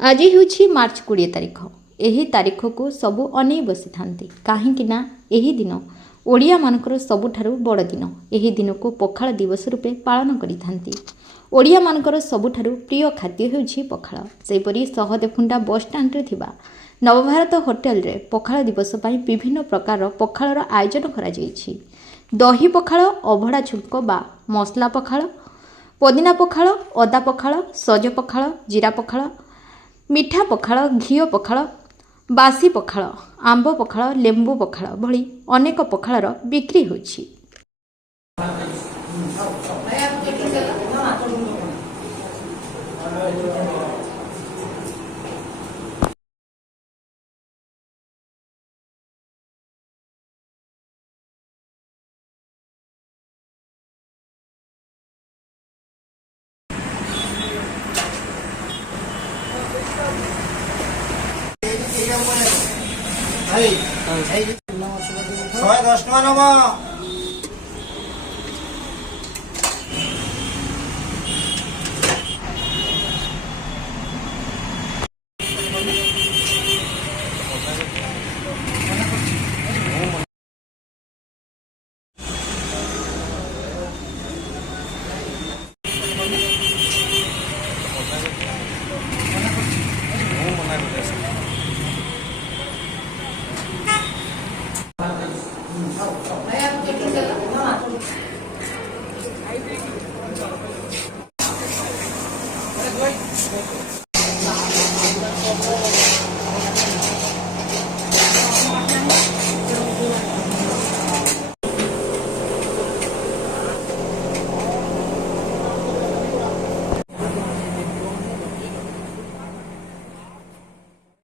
आज हूँ मार्च 20 तारिख। यही तारीख को सबू अनै बसी था कहीं यही दिन ओडिया मानकर सबुठारु बड़ दिन। यही दिन को पखाल दिवस रूपे पालन करिथांती। ओडिया मानकर सबुठारु प्रिय खाद्य हेउछि पखाल। सेहिपरि सहदेवखुंडा बस स्टाण्ड रे थिबा नवभारत होटेल रे पखाल दिवस पई विभिन्न प्रकार पखालर आयोजन करा जायछि। दही पखाल, अभड़ा छुंक बा मसला पखाल, पुदीना पखाल, अदा पखाल, सज पखाल, जीरा पखाल, मिठा पखाल, घीओ पखाल, बासी पखाल, आंब पखाल, लेंबू पखाल भली अनेक पखालर बिक्री होछि। भाई 110 टका नब